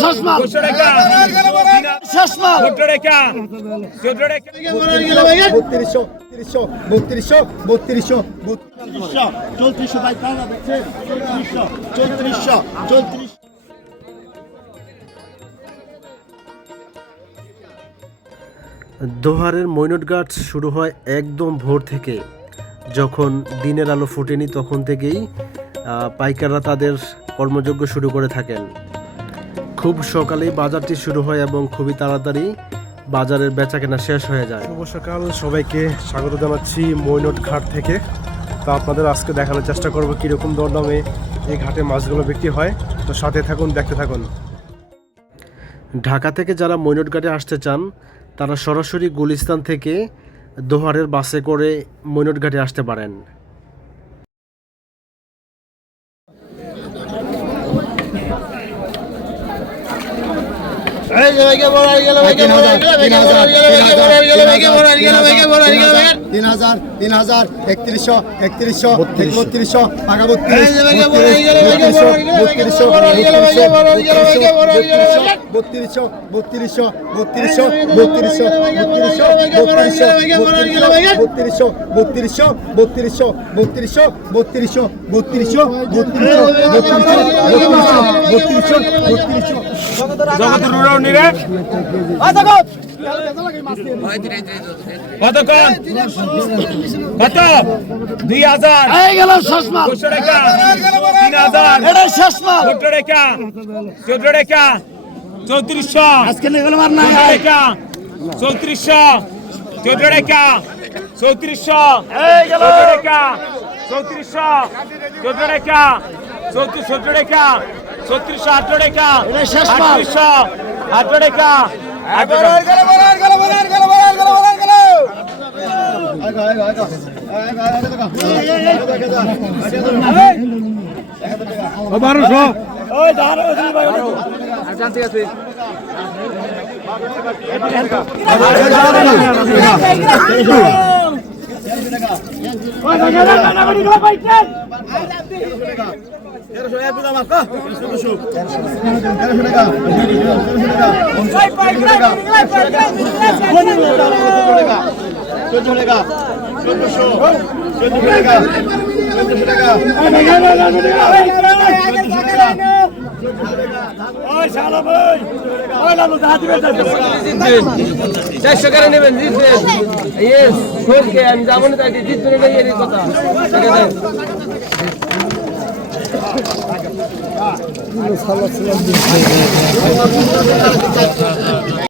চশমা 200 টাকা চশমা 14 টাকা 14 টাকা 3200 ভাই কানা দেখছে 3400 দোহারের মৈনটঘাট শুরু হয় একদম ভোর থেকে। যখন দিনের আলো ফোটেনি তখন থেকেই পাইকাররা তাদের কর্মযজ্ঞ শুরু করে থাকেন। খুব সকালেই বাজারটি শুরু হয় এবং খুবই তাড়াতাড়ি বাজারের বেচাকেনা শেষ হয়ে যায়। শুভ সকাল সবাইকে, স্বাগত জানাচ্ছি মৈনটঘাট থেকে। তো আপনাদের আজকে দেখানোর চেষ্টা করব কীরকম দরদামে এই ঘাটে মাছগুলো বিক্রি হয়। তো সাথে থাকুন, দেখতে থাকুন। ঢাকা থেকে যারা মৈনটঘাটে আসতে চান তারা সরাসরি গুলিস্তান থেকে দোহারের বাসে করে মৈনটঘাটে আসতে পারেন। এই যে ভাইকে বড় গেল 3000 3100 3200 টাকা 32 এই যে ভাইকে বড় গেল 3200 কত কম কত 2000 এই গেল চশমা 200 টাকা 3000 এটা চশমা 14 টাকা 14 টাকা 3400 আজকে লেভেল মার না 14 টাকা 3400 14 টাকা 3400 এই গেল 14 টাকা 3400 14 টাকা 17 টাকা 3600 18 টাকা এটা শেষ মাল। 3800 18 টাকা আমি যাবো না, তাই জিতবে না কথা।